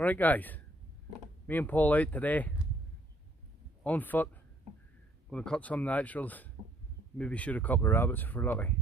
Alright guys, me and Paul out today, on foot, going to cut some naturals, maybe shoot a couple of rabbits if we're lucky.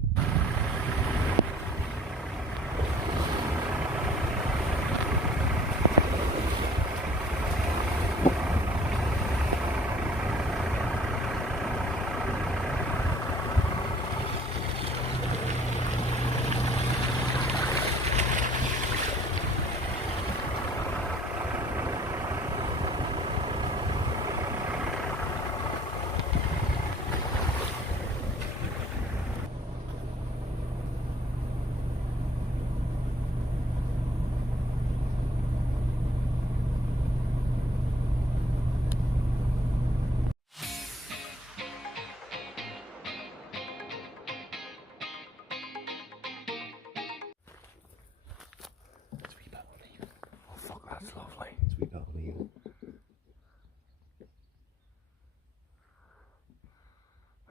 That's lovely. Sweet bit of leaving.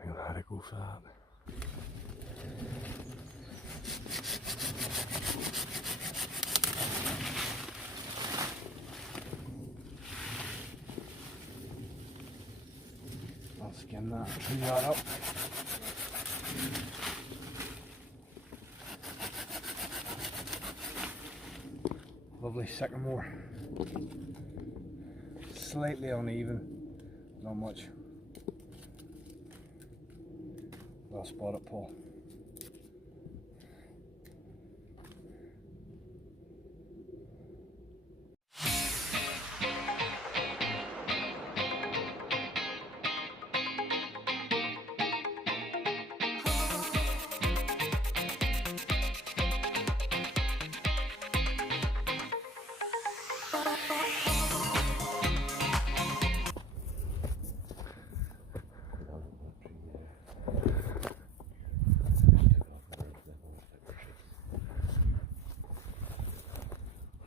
I don't know how to go for that. I'll skin that and trim that up. Lovely sycamore. Slightly uneven, not much. Well spotted, Paul.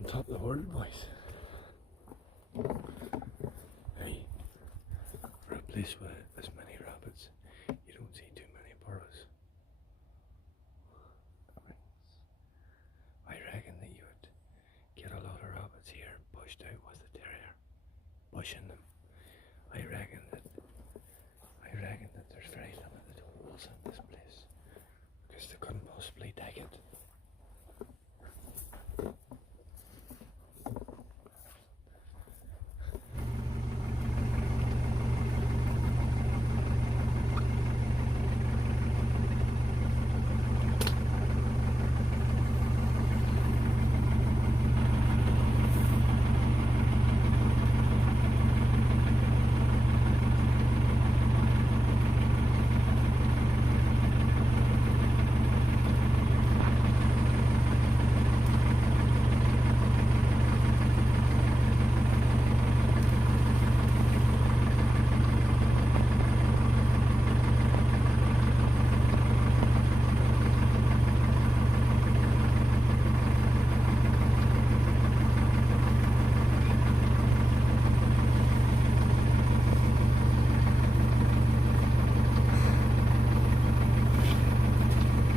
Top of the world, boys. Hey, for a place with as many rabbits, you don't see too many burrows. I reckon that you would get a lot of rabbits here pushed out with the terrier, pushing them. I reckon that there's very limited holes in this place because they couldn't possibly dig it.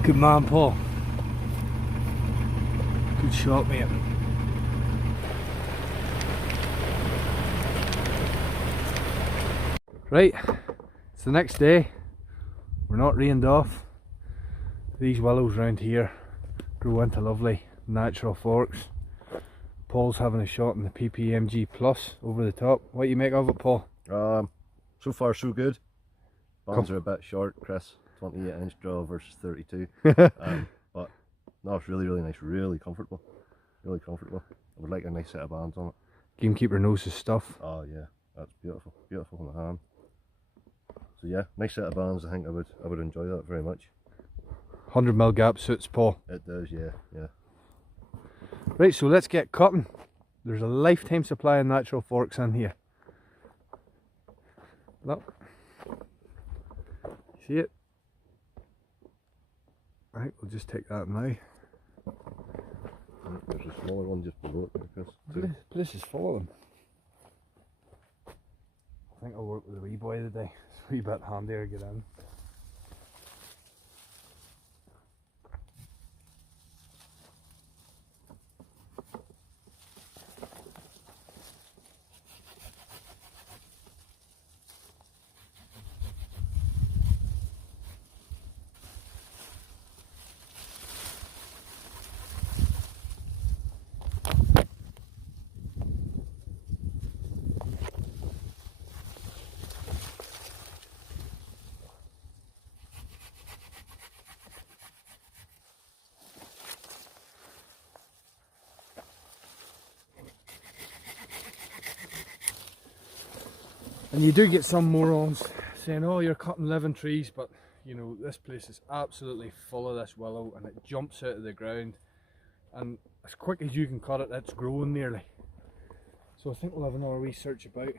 Good man, Paul. Good shot, mate. Right, it's the next day. We're not rained off. These willows round here grow into lovely natural forks. Paul's having a shot in the PPMG Plus over the top. What do you make of it, Paul? So far so good. Bands are a bit short, Chris. 28-inch draw versus 32. But no, it's really nice, really comfortable. Really comfortable. I would like a nice set of bands on it. Gamekeeper knows his stuff. Oh yeah, that's beautiful. Beautiful in the hand. So yeah, nice set of bands. I think I would enjoy that very much. 100mm gap suits, Paul. It does, yeah. Right, so let's get cutting. There's a lifetime supply of natural forks in here. Look. See it? Right, we'll just take that now. There's a smaller one just below it, Chris. Place is full of them. I think I'll work with the wee boy today. It's a wee bit handier to get in. And you do get some morons saying, oh, you're cutting living trees, but you know, this place is absolutely full of this willow and it jumps out of the ground, and as quick as you can cut it, it's growing nearly. So I think we'll have another wee search about.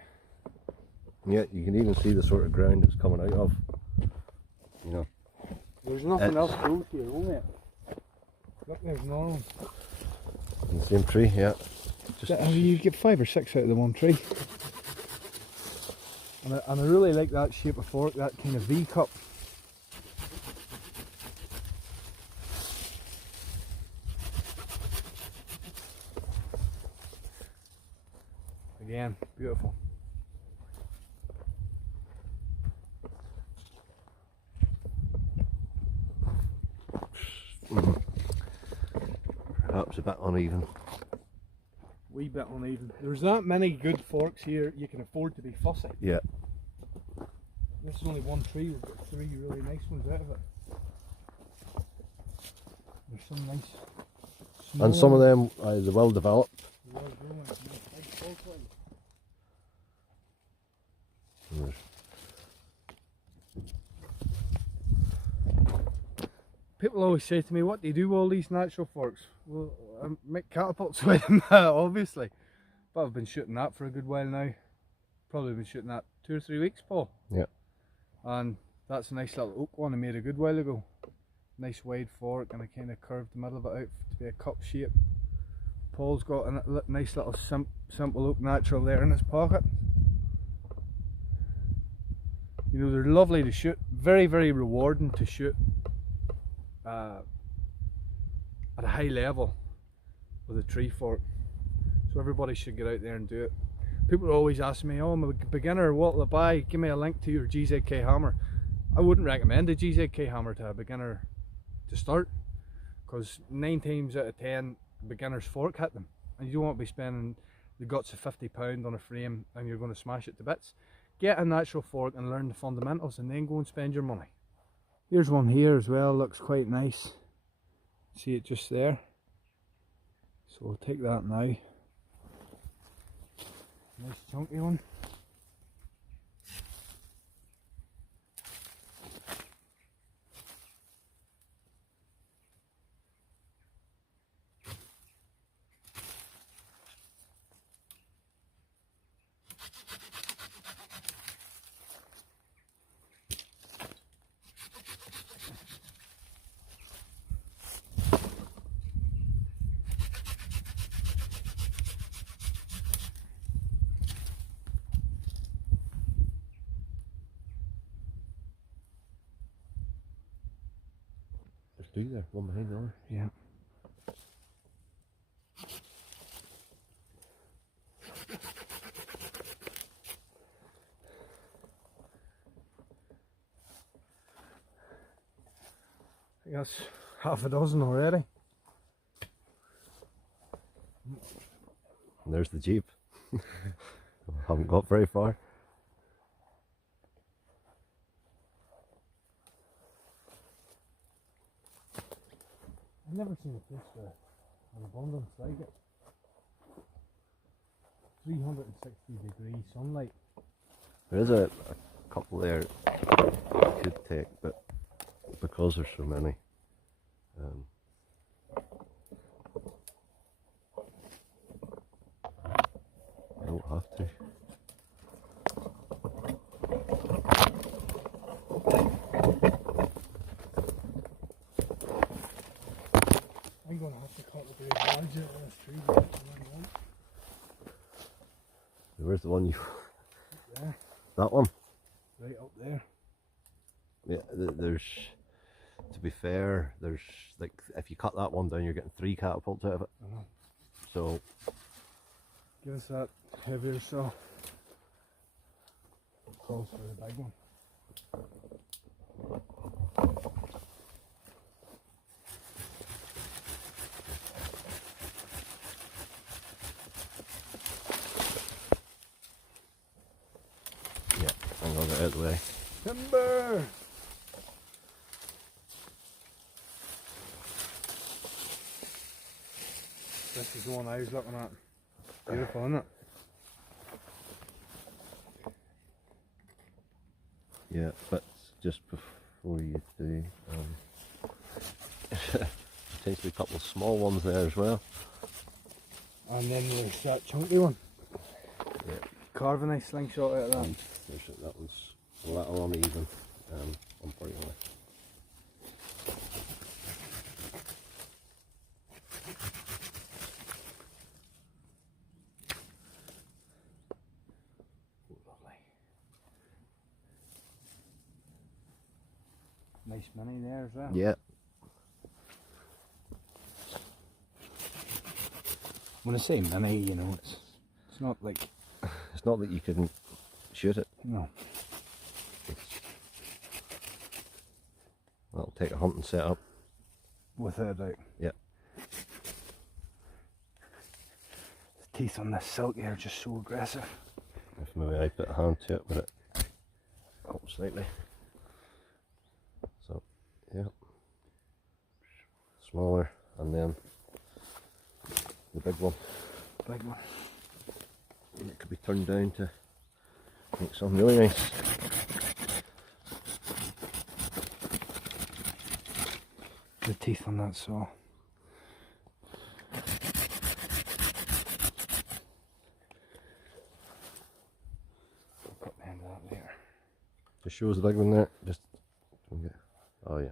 Yeah, you can even see the sort of ground it's coming out of. You know. There's nothing else grows here, only it. Look, there's another one. In the same tree, yeah. Just You get 5 or 6 out of the one tree. And I really like that shape of fork, that kind of V cup. Again, beautiful. Perhaps a bit uneven. Wee bit uneven. There's that many good forks here, you can afford to be fussy. Yeah. This is only one tree, we've got 3 really nice ones out of it. There's some nice. And some of them, they're well developed. People always say to me, what do you do with all these natural forks? Well, I make catapults with them, obviously. But I've been shooting that for a good while now. Probably been shooting that 2 or 3 weeks, Paul. Yeah. And that's a nice little oak one I made a good while ago. Nice wide fork, and I kind of curved the middle of it out to be a cup shape. Paul's got a nice little simple oak natural there in his pocket. You know, they're lovely to shoot, very, very rewarding to shoot at a high level with a tree fork. So everybody should get out there and do it. People always ask me, oh, I'm a beginner, what will I buy? Give me a link to your GZK hammer. I wouldn't recommend a GZK hammer to a beginner to start, because 9 times out of 10 beginners fork hit them, and you don't want to be spending the guts of £50 on a frame and you're going to smash it to bits. Get a natural fork and learn the fundamentals, and then go and spend your money. Here's one here as well, looks quite nice. See it just there? So we'll take that now. Nice chunky one. There's 2 there, one behind the other. Yeah. I think that's half a dozen already. And there's the Jeep. Haven't got very far. I've never seen a place where an abundance like it. 360-degree sunlight. There is a couple there I could take, but because there's so many, I don't have to. I'm going to have to cut the big large out of this tree. Where's the one you... There. That one? Right up there. Yeah, there's... To be fair, there's like, if you cut that one down, you're getting 3 catapults out of it. So... Give us that heavier saw. Calls for the big one. Yeah, I'm gonna get out of the way. Timber! This is the one I was looking at. Beautiful, isn't it? Yeah, but just before you do, potentially a couple of small ones there as well. And then there's that chunky one. Yeah. Carve a nice slingshot out of that. And that one's a little uneven, unfortunately. Lovely. Nice mini there as well. Yeah. When I say mini, you know, it's not like... It's not that you couldn't shoot it. No. That'll take a hunting setup. Without a doubt. Yeah. The teeth on this silky are just so aggressive. If maybe I put a hand to it with it up slightly. So, yeah. Smaller, and then the big one. Big one. And it could be turned down to make something really nice. The teeth on that saw. I'll put the end of that later. Just shows the big one there. Just oh yeah.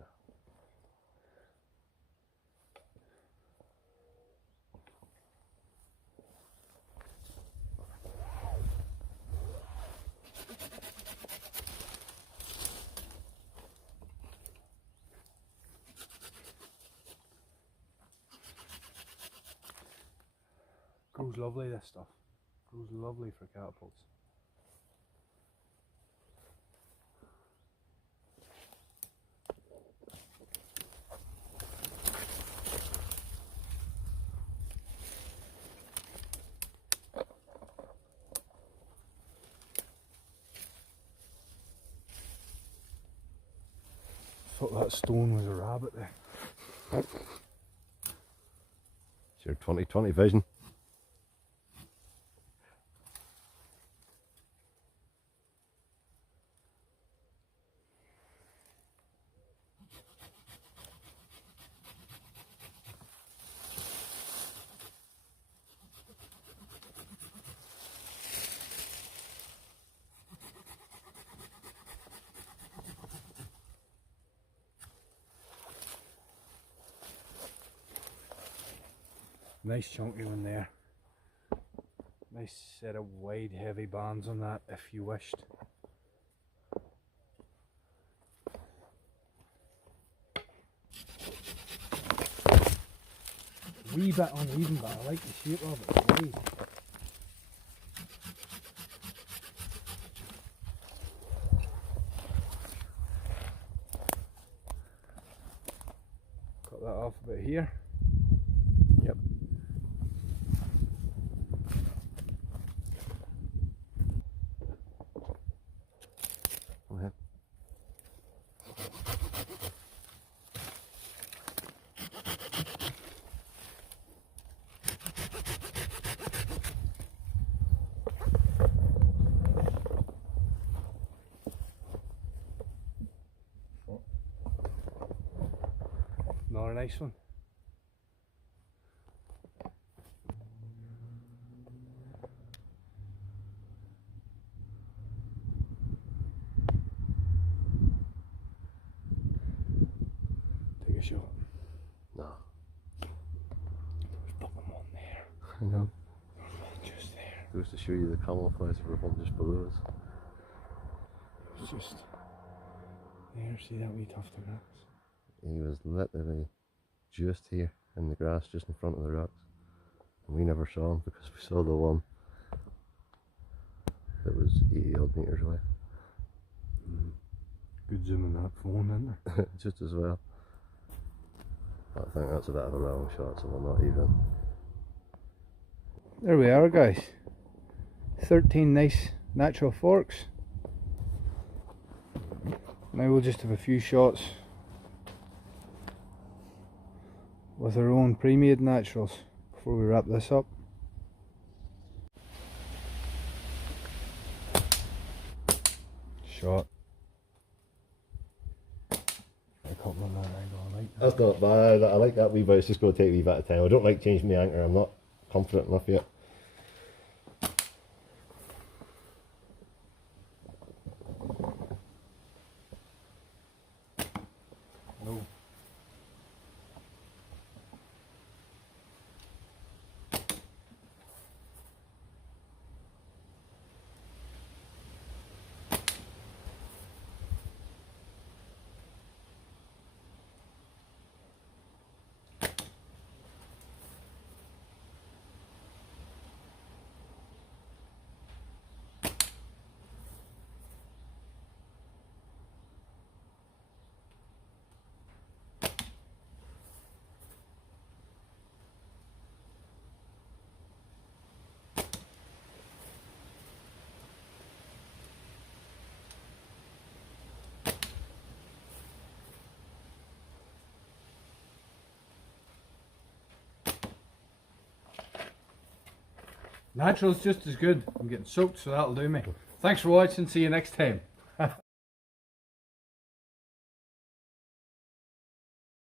Grows lovely, this stuff. Grows lovely for catapults. Thought that stone was a rabbit there. It's your 2020 vision. Nice chunky one there. Nice set of wide heavy bands on that if you wished. Wee bit uneven, but I like the shape of it. It's wide. Cut that off a bit here. Yep. Okay. Another nice one. Take a shot. No. There's double one there. I know. There's one just there. Goes to show you the camouflage for one just below us. It's just there, see that wee tuft of grass? He was literally just here in the grass, just in front of the rocks. And we never saw him because we saw the one that was 80 odd metres away. Good zoom on that phone, isn't there? Just as well. I think that's a bit of a wrong shot, so we're not even. There we are, guys. 13 nice natural forks. Now we'll just have a few shots with our own pre-made naturals before we wrap this up. Shot. That's not bad. I like that wee bit. It's just going to take a wee bit of time. I don't like changing the anchor. I'm not confident enough yet. No. Natural's just as good. I'm getting soaked, so that'll do me. Thanks for watching. See you next time.